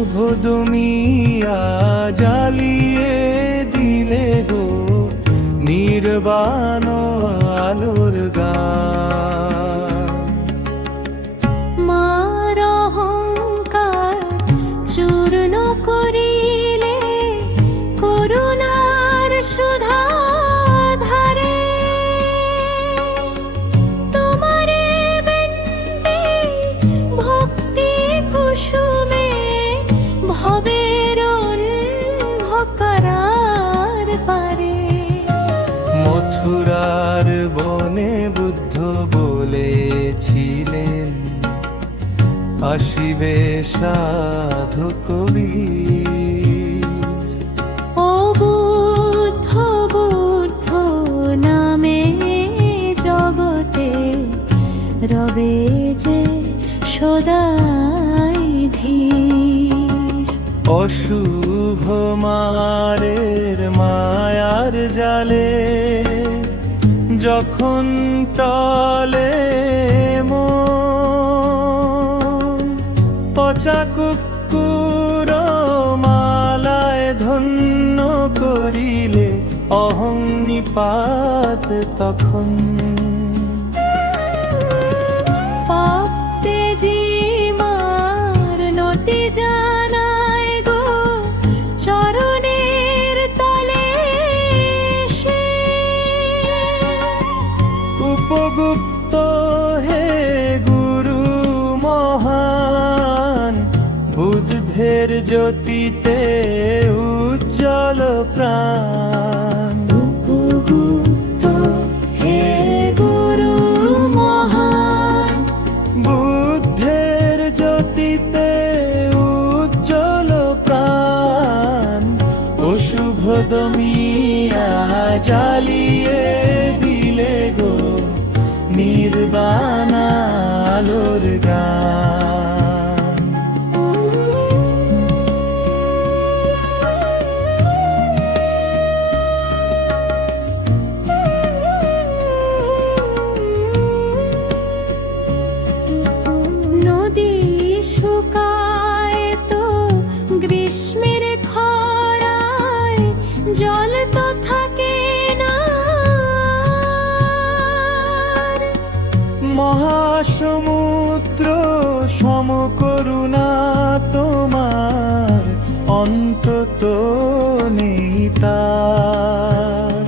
অশুভ দুনিয়া জ্বালিয়ে দিলে গো নির্বাণ আলোর গান। মার অহংকার চূর্ণ করিলে করুণার সুধা ধারে, তোমারে বেন্দে ভক্তি কুসুমে ভবের অন্ধকার পারে। মথুরার বনে বুদ্ধ বলেছিলেন আসিবে সাধু কবীর। ও বুদ্ধ বুদ্ধ নামে জগতে রবে যে সদাই ধীর। অশুভ মারের মায়ার জালে যখন টলে মন, পচা কুকুর মালায় ধন্য করিলে অহং নিপাত তখন। পাপ তেজি মার নতি জানায় গো চরণের তলে সে। উপগুপ্ত হে গুরু মহান, বুদ্ধের জ্যোতিতে উজ্জ্বল প্রাণ। উপগুপ্ত হে গুরু মহান, বুদ্ধের জ্যোতিতে উজ্জ্বল প্রাণ। অশুভ দমিয়া জ্বালিয়ে দিলে গো নির্বাণ আলোর গান। নদী শুকায় তো গ্রীষ্মের খরায়, জল তো থাকে না। মহাসমুদ্র সমকরুণা তোমার, অন্তত নেই তার।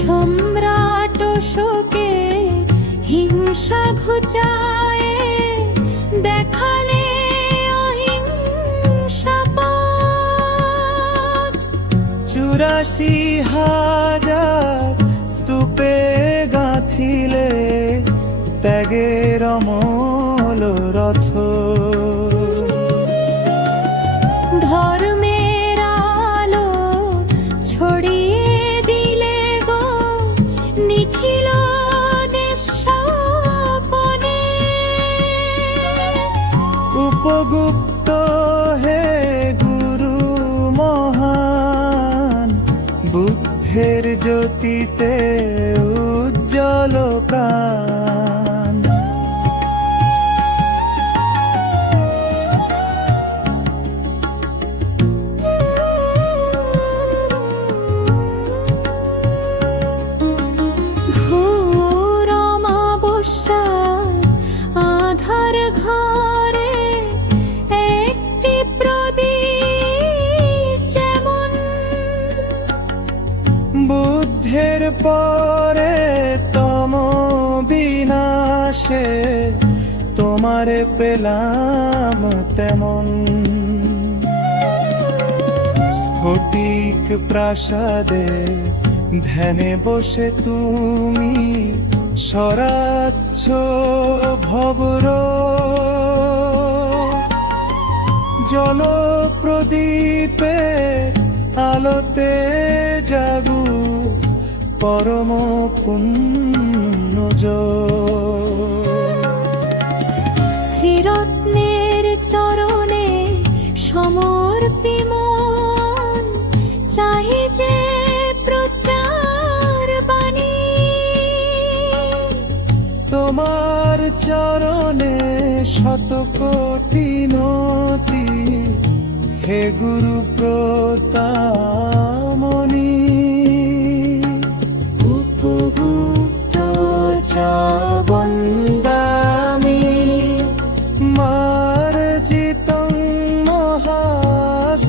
সম্রাট শোকে হিংসা ঘুচায়, দেখালে অহিংসা পথ। 84,000 স্তূপে গাঁথিলে ত্যাগের অমল রথ। ধর্মের আলো ছড়িয়ে দিলে গো নিখিল দেশ স্বপনে। উপগুপ্ত হে গুরু মহান, বুদ্ধের জ্যোতিতে উজ্জ্বল প্রাণ। ঘোর অমাবস্যা আধার ঘরে একটি প্রদীপ যেমন। বুদ্ধের পরে তম বিনাশে তোমারে পেলাম তেমন। স্ফটিক প্রাসাদে ধ্যানে বসে তুমি সরাচ্ছ ভবর। জল প্রদীপে আলোতে জাগু পরম পুণ্য। ত্রিরত্নের চরণে সমর্পি মন, চাহি যে প্রচার বাণী। তোমার চরণে শত কোটি নতি, হে গুরু প্রতামনি। উপভুক্ত চ বন্দামি, মার্জিতং মহাস্থবিরং